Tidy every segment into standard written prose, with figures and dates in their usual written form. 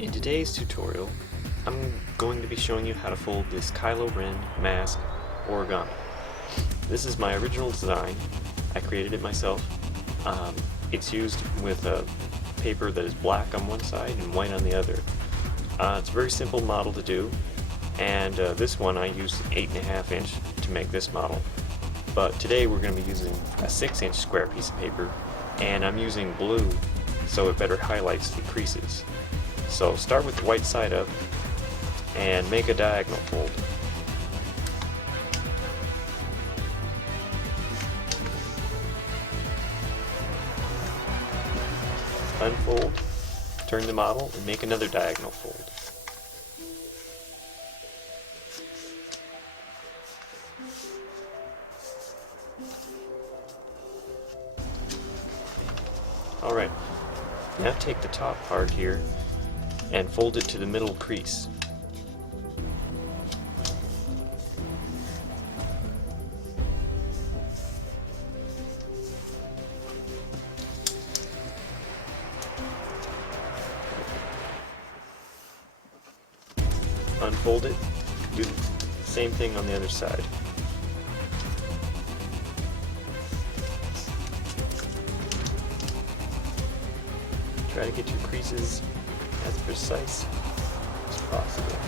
In today's tutorial, I'm going to be showing you how to fold this Kylo Ren mask origami. This is my original design. I created it myself. It's used with a paper that is black on one side and white on the other. It's a very simple model to do, and this one I used 8.5 inch to make this model. But today we're going to be using a 6-inch square piece of paper, and I'm using blue so it better highlights the creases. So start with the white side up and make a diagonal fold. Unfold, turn the model, and make another diagonal fold. Alright, now take the top part here and fold it to the middle crease. Unfold it, do the same thing on the other side. Try to get your creases as precise as possible.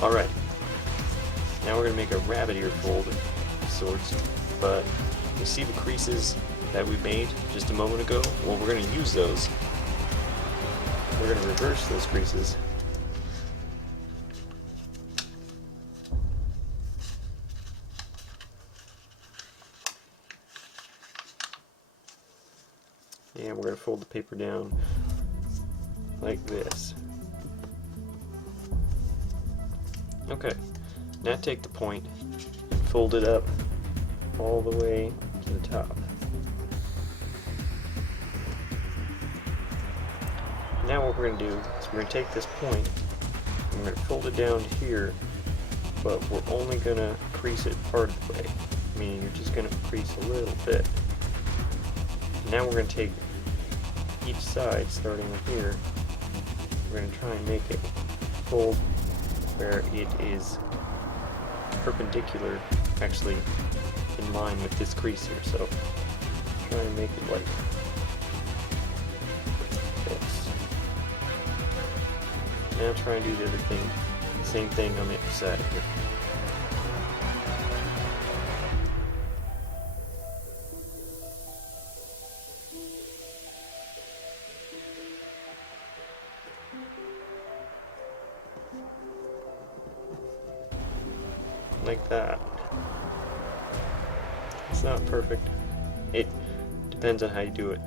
Alright, now we're going to make a rabbit ear fold of sorts, but you see the creases that we made just a moment ago? Well, we're going to use those. We're going to reverse those creases. And we're going to fold the paper down like this. Okay, now take the point and fold it up all the way to the top. Now what we're going to do is we're going to take this point and we're going to fold it down here, but we're only going to crease it part of the way, meaning you're just going to crease a little bit. Now we're going to take each side, starting with here, we're going to try and make it fold where it is perpendicular, actually in line with this crease here. So try and make it like this. Now try and do the other thing, same thing on the other side here. Like that. It's not perfect. It depends on how you do it.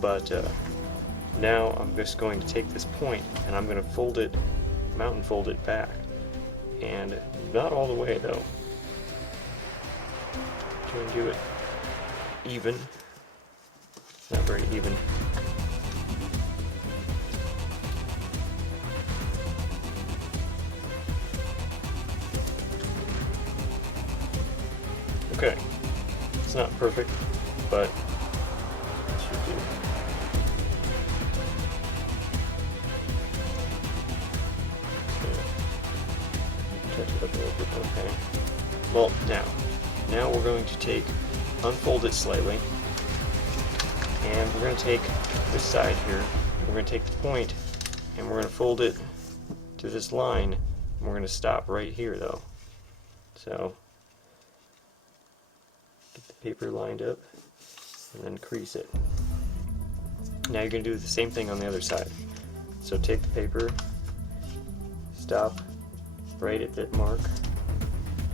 But now I'm just going to take this point and I'm going to fold it, mountain fold it back. And not all the way though. Try and do it even. Not very even. Okay, it's not perfect, but it should do. Touch it up a little bit, okay. Well, now we're going to unfold it slightly, and we're going to take this side here, we're going to take the point, and we're going to fold it to this line, and we're going to stop right here though. So, get the paper lined up and then crease it. Now you're going to do the same thing on the other side. So take the paper, stop right at that mark,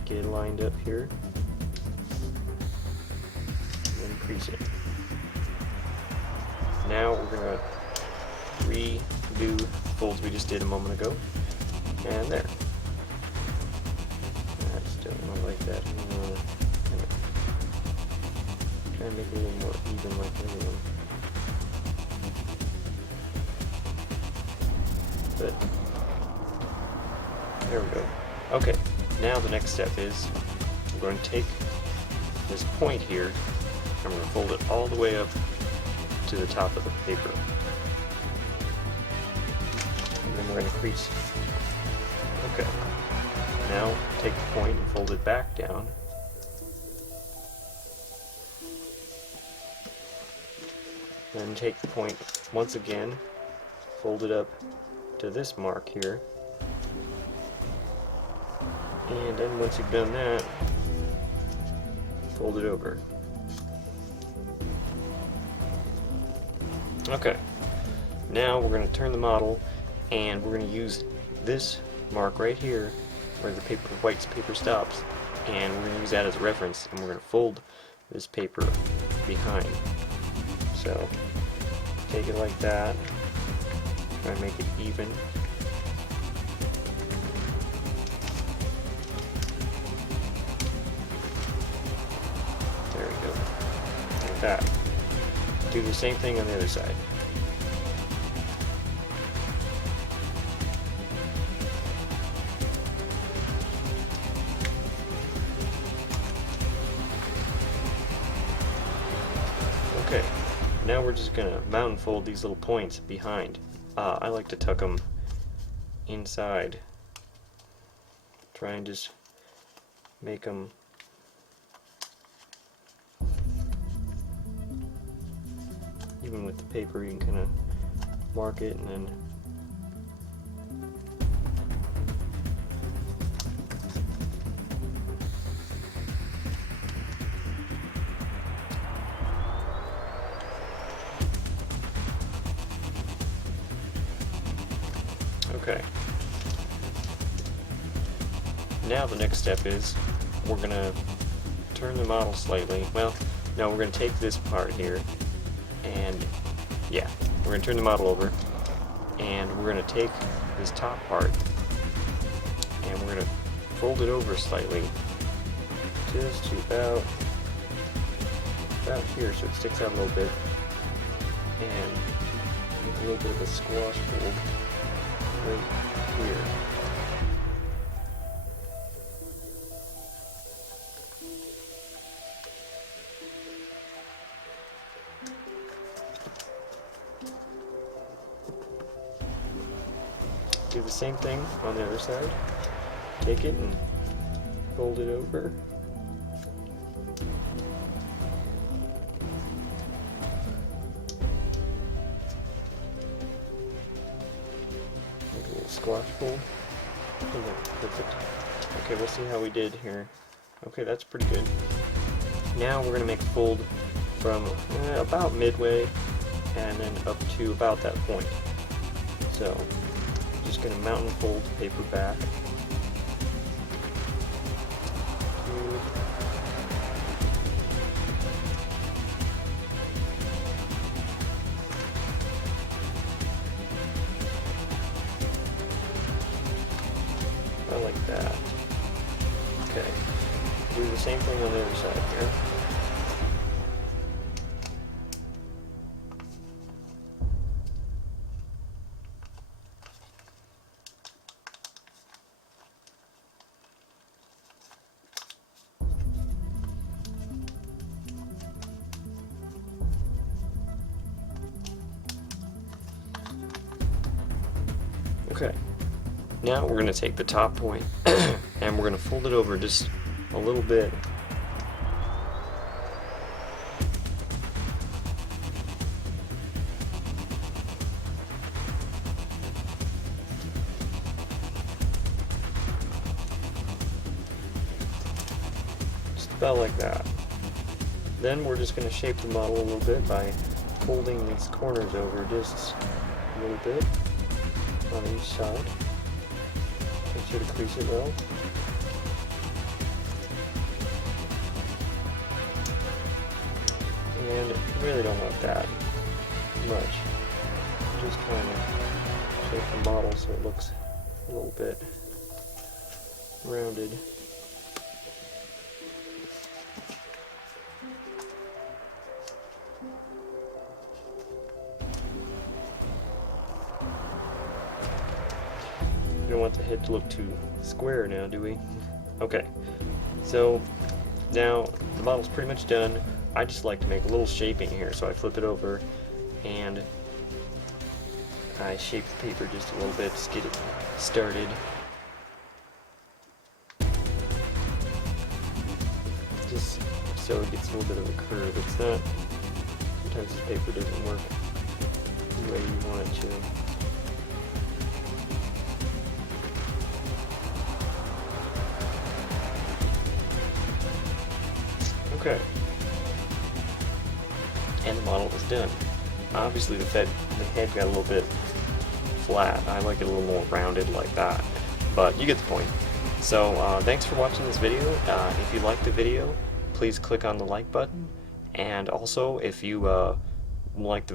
get it lined up here, and then crease it. Now we're going to redo the folds we just did a moment ago, and there. I just don't want to like that anymore. Try and make it a little more even like the other one. But there we go. Okay, now the next step is we're going to take this point here and we're going to fold it all the way up to the top of the paper. And then we're going to crease. Okay. Now take the point and fold it back down. Then take the point once again, fold it up to this mark here. And then once you've done that, fold it over. Okay, now we're going to turn the model and we're going to use this mark right here where the white paper stops, and we're going to use that as a reference, and we're going to fold this paper behind. So take it like that, try and make it even. There we go, like that. Do the same thing on the other side. Okay, now we're just going to mount and fold these little points behind. I like to tuck them inside. Try and just make them even with the paper. You can kind of mark it and then okay. Now the next step is we're going to turn the model slightly. Well, no, we're going to take this part here and yeah, we're going to turn the model over and we're going to take this top part and we're going to fold it over slightly just to about here so it sticks out a little bit, and make a little bit of a squash fold right here. Do the same thing on the other side. Take it and fold it over. Make a little squash fold. Perfect. Okay, we'll see how we did here. Okay, that's pretty good. Now we're going to make a fold from about midway and then up to about that point. So, just going to mount and fold the paper back. I like that. Okay. Do the same thing on the other side here. Okay, now we're going to take the top point and we're going to fold it over just a little bit. Just about like that. Then we're just going to shape the model a little bit by folding these corners over just a little bit on each side. Make sure to crease it well. And you really don't want that much. Just kind of shape the model so it looks a little bit rounded. We don't want the head to look too square now, do we? Okay, so now the model's pretty much done. I just like to make a little shaping here, so I flip it over and I shape the paper just a little bit to get it started. Just so it gets a little bit of a curve. It's not, sometimes this paper doesn't work the way you want it to. Okay. And the model is done. Obviously the head got a little bit flat. I like it a little more rounded like that. But you get the point. So thanks for watching this video. If you liked the video, please click on the like button. And also, if you like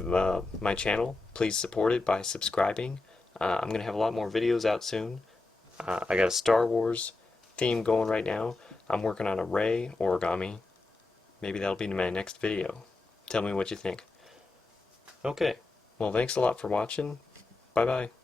my channel, please support it by subscribing. I'm going to have a lot more videos out soon. I got a Star Wars theme going right now. I'm working on a Rey origami. Maybe that'll be in my next video. Tell me what you think. Okay, well thanks a lot for watching. Bye bye.